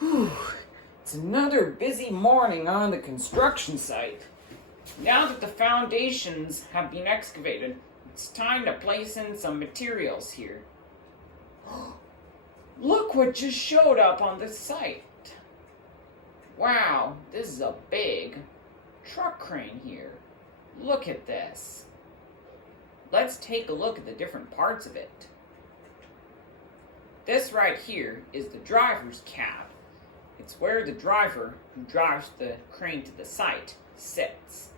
Whew. It's another busy morning on the construction site. Now that the foundations have been excavated, it's time to place in some materials here. Look what just showed up on the site. Wow, this is a big truck crane here. Look at this. Let's take a look at the different parts of it. This right here is the driver's cab. It's where the driver who drives the crane to the site sits.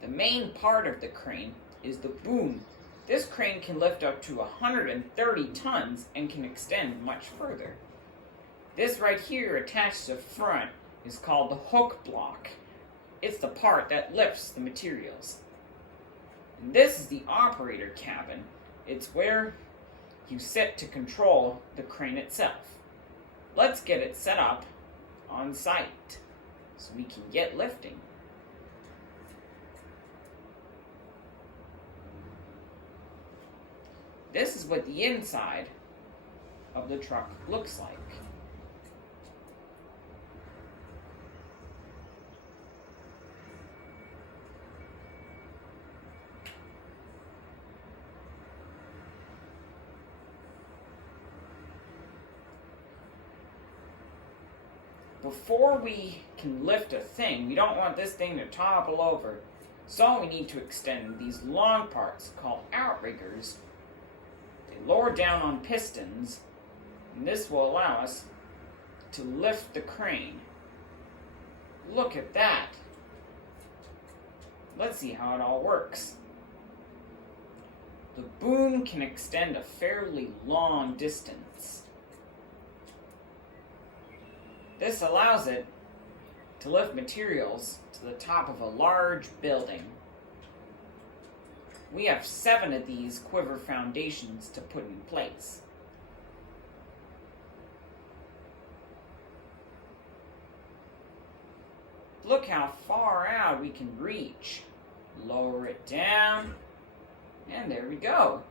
The main part of the crane is the boom. This crane can lift up to 130 tons and can extend much further. This right here attached to the front is called the hook block. It's the part that lifts the materials. And this is the operator cabin. It's where you sit to control the crane itself. Let's get it set up on site so we can get lifting. This is what the inside of the truck looks like. Before we can lift a thing, we don't want this thing to topple over. So we need to extend these long parts called outriggers. They lower down on pistons, and this will allow us to lift the crane. Look at that. Let's see how it all works. The boom can extend a fairly long distance. This allows it to lift materials to the top of a large building. We have 7 of these quiver foundations to put in place. Look how far out we can reach. Lower it down, and there we go.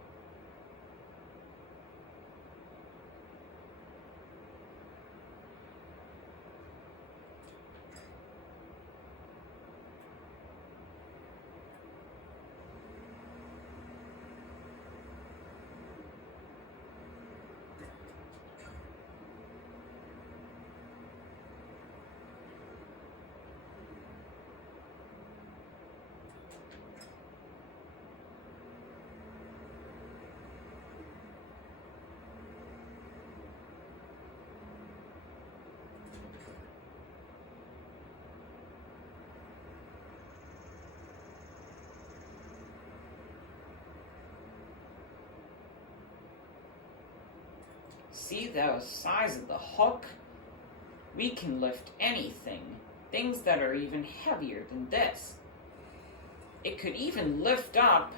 See the size of the hook? We can lift anything, things that are even heavier than this. It could even lift up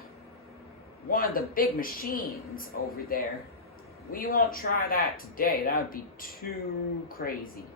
one of the big machines over there. We won't try that today, that would be too crazy.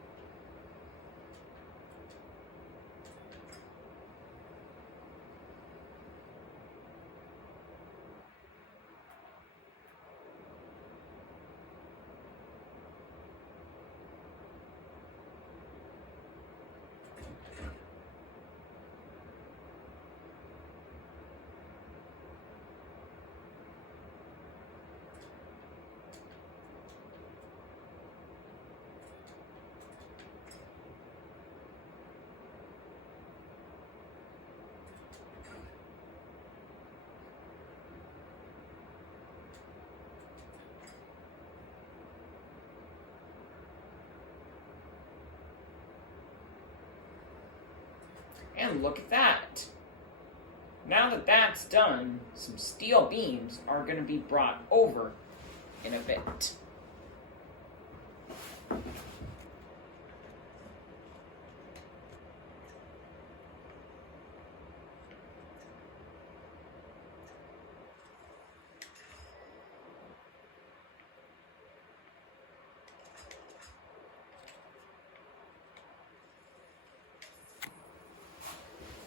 And look at that. Now that that's done, some steel beams are going to be brought over in a bit.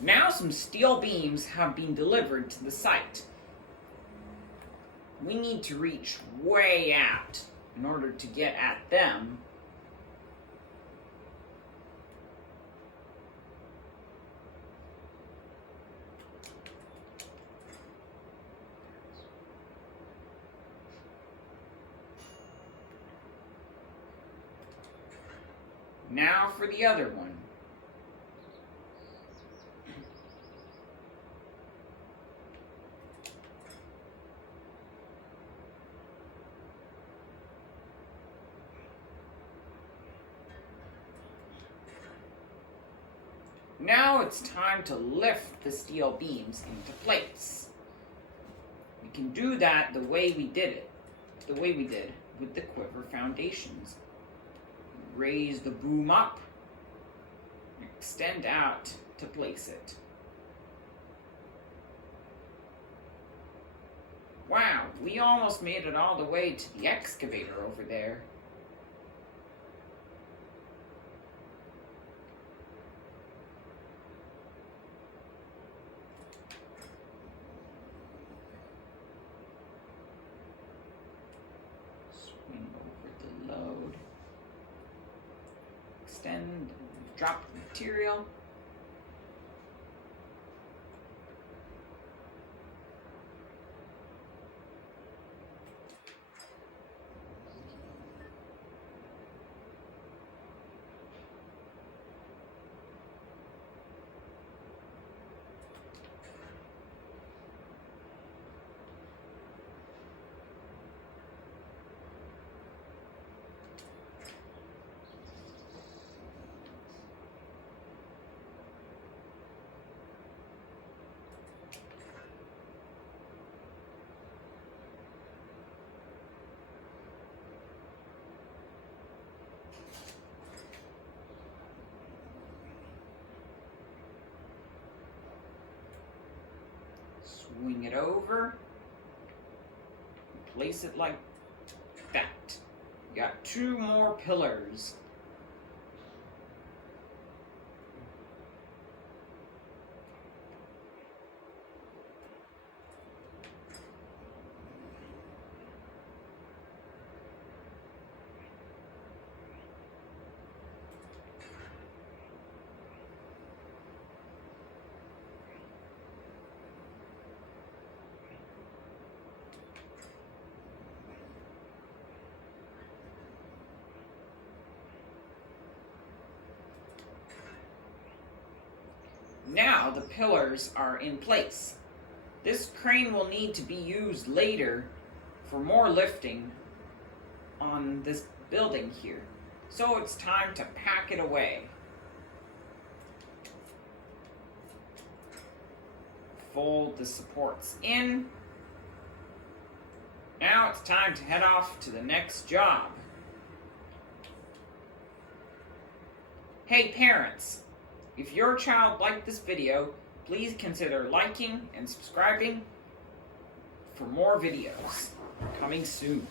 Now some steel beams have been delivered to the site. We need to reach way out in order to get at them Now for the other one. Now it's time to lift the steel beams into place. We can do that the way we did with the quiver foundations. Raise the boom up, extend out to place it. Wow, we almost made it all the way to the excavator over there. Swing over the load. Extend, drop the material. Swing it over, place it like that. You got 2 more pillars. Now the pillars are in place. This crane will need to be used later for more lifting on this building here. So it's time to pack it away. Fold the supports in. Now it's time to head off to the next job. Hey parents! If your child liked this video, please consider liking and subscribing for more videos coming soon.